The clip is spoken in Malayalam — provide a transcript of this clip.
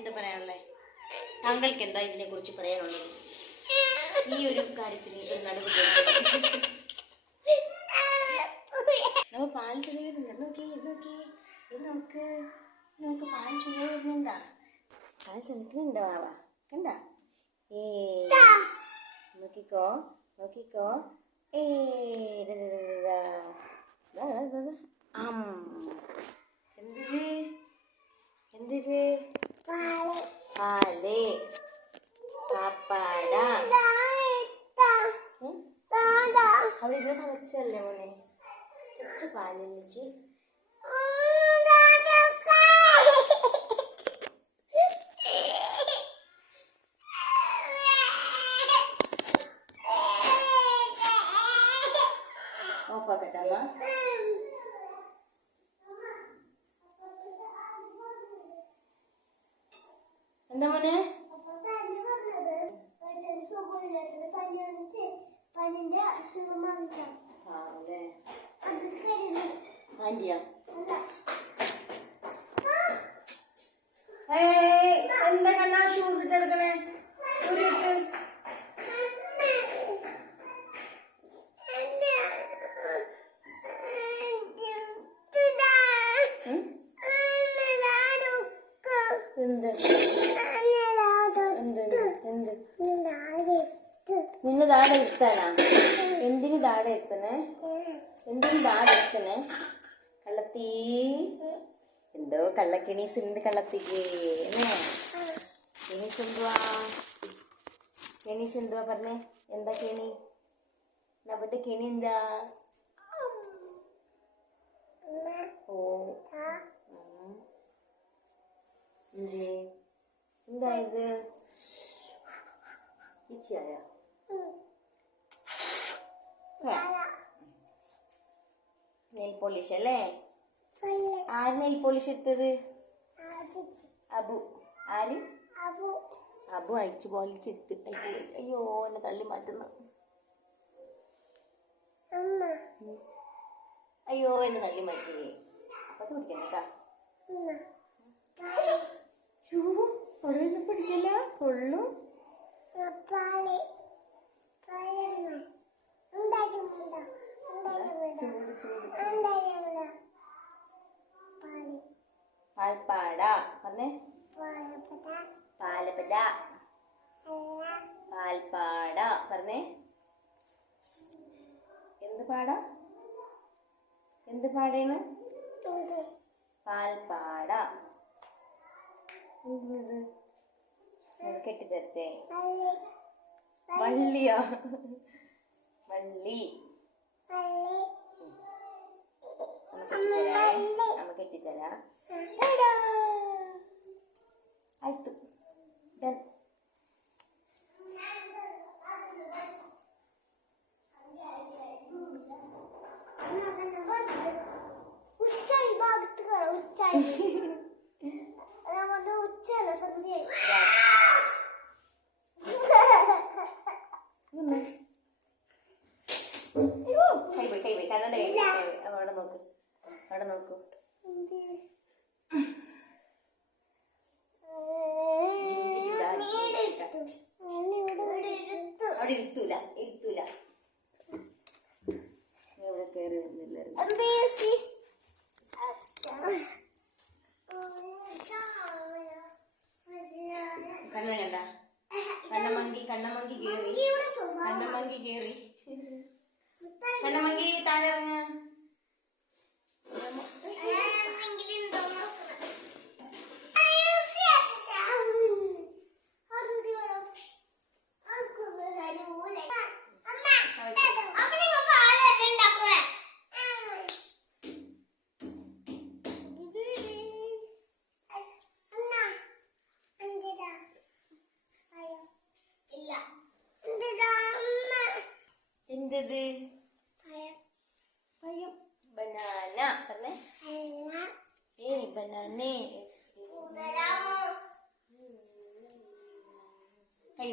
എന്താ പറയാനുള്ളേ? താങ്കൾക്ക് എന്താ ഇതിനെ കുറിച്ച് പറയാനുള്ളത്? ഈ ഒരു കാര്യത്തിന് നടുവ് നമ്മ പാൽ ചുഴ വരുന്നുണ്ട്. നോക്കി നോക്കി ഇത് നോക്ക് നോക്ക്, പാൽ ചുഴ വരുന്നുണ്ടാ? പാൽ ചെലുക്കുന്നുണ്ടോ വാവ? കണ്ട? നോക്കിക്കോ നോക്കിക്കോ. എന്തിത് എന്തിത്? പാല് പാപ്പാട. അവിടെ ഇത് തിളച്ചല്ലേ മോനെ? കുറച്ച് പാലിൽ വെച്ച് ഓഫാക്കട്ടാ. എന്താ മോനെ? ആന്റിയാ എന്താ കണ്ണാ ഷൂസ് ഇട്ടെടുക്കണേ? നിന്നെ താടെ എത്താനാ? എന്തിന് താടെ എത്തണേ? എന്തിന് താടെ എത്തണേ? കള്ളത്തി എന്തോ കള്ളക്കെണീസ് ഉണ്ട് കള്ളത്തിക്ക്. കെണീസ് എന്തുവാ? കെണീസ് എന്തുവാ പറഞ്ഞേ? എന്താ കെണി? നമ്മുടെ കെണി എന്താ? ഓ എന്താ ഇത്? ഇച്ചയാ നെയിൽ പോളിഷ് അല്ലേ? ആര് നെയിൽ പോളിഷ് എടുത്തത്? അബു. ആര്? അബു അഴിച്ചു പോളിച്ചെടുത്ത്. അയ്യോ എന്നെ തള്ളി മാറ്റുന്നു. അയ്യോ എന്നെ തള്ളി മാറ്റി. അപ്പൊ പിടിക്കണേട്ടാ. പിടിക്കില്ല കൊള്ളും. ചൂട് ചൂട് പാൽപ്പാട പറഞ്ഞേ. പാലപ്പട പാൽപ്പാട പറഞ്ഞേ. എന്ത് പാടാ? എന്ത് പാടേണ്? പാൽപ്പാട. കെട്ടിത്തരട്ടെ? വള്ളിയാ? വള്ളി നമ്മ കെട്ടിത്തരാ. ആയിത്തു. കൈ കണ്ണട അവിടെ നോക്ക്, അവിടെ നോക്കൂ. അവിടെ ഇരുത്തൂല ഇരുത്തൂല. ഇവിടെ കയറി വരുന്നില്ല. കണ്ണ കണ്ട? കണ്ണമങ്കി കണ്ണമങ്കി കേറി. കണ്ണമങ്കി കേറി. കണ്ണമങ്കി താഴെ ഇറങ്ങ. എന്തത്? പയം. ബനാന പറഞ്ഞേ. ബനാനേ. കൈ